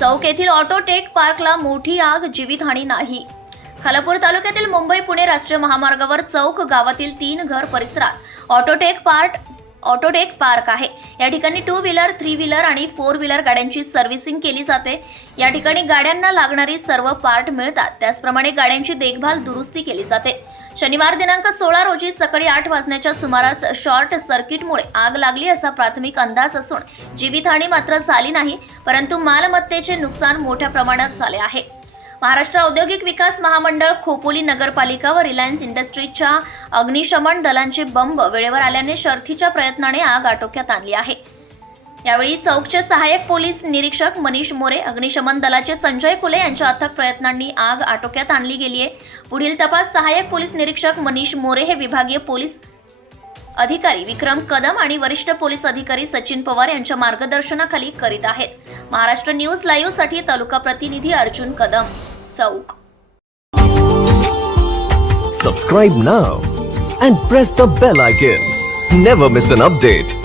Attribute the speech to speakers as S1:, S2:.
S1: चौक येथील auto take पार्कला मोठी आग जीवितहानी नाही. खालापूर तालुक्यातील मुंबई पुणे राष्ट्रीय महामार्गावर चौक गावातील तीन घर परिसरात ऑटोटेक पार्ट ऑटोटेक पार्क आहे. या ठिकाणी टू व्हीलर थ्री व्हीलर आणि फोर व्हीलर गाड्यांची सर्व्हिसिंग केली जाते. या ठिकाणी गाड्यांना लागणारी सर्व पार्ट मिळतात. त्याचप्रमाणे गाड्यांची देखभाल दुरुस्ती केली जाते. शनिवार दिनांक सोळा रोजी सकाळी आठ वाजण्याच्या सुमारास शॉर्ट सर्किटमुळे आग लागली असा प्राथमिक अंदाज असून जीवितहानी मात्र झाली नाही परंतु मालमत्तेचे नुकसान मोठ्या प्रमाणात झाले आहे. महाराष्ट्र औद्योगिक विकास महामंडळ खोपोली नगरपालिका व रिलायन्स इंडस्ट्रीजच्या अग्निशमन दलांचे बंब वेळेवर आल्याने शर्थीच्या प्रयत्नाने आग आटोक्यात आणली आहे. यावेळी चौकचे सहाय्यक पोलीस निरीक्षक मनीष मोरे अग्निशमन दलाचे संजय कुले यांच्या अथक प्रयत्नांनी आग आटोक्यात आणली गेली आहे. पुढील तपास सहाय्यक पोलीस निरीक्षक मनीष मोरे हे विभागीय पोलीस अधिकारी विक्रम कदम आणि वरिष्ठ पोलीस अधिकारी सचिन पवार यांच्या मार्गदर्शनाखाली करीत आहेत. महाराष्ट्र न्यूज लाईव्हसाठी तालुका प्रतिनिधी अर्जुन कदम चौक.
S2: Subscribe now and press the bell icon never miss an update